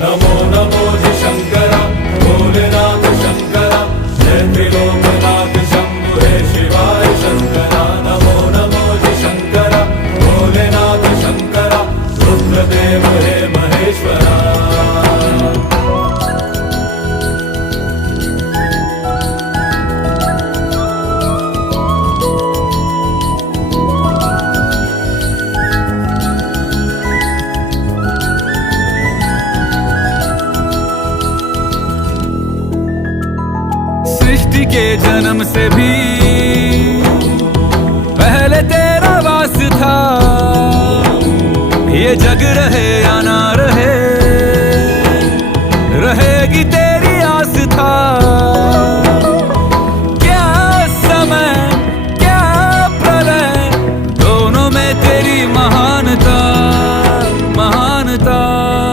नमो नमो जी शंकरा भोलेनाथ शंकरा जय त्रिलोकनाथ शंभु हे शिवाय शंकरा नमो नमो जी शंकरा भोलेनाथ शंकरा रुद्रदेव हे महेश्वरा। सृष्टि के जन्म से भी पहले तेरा वास था, ये जग रहे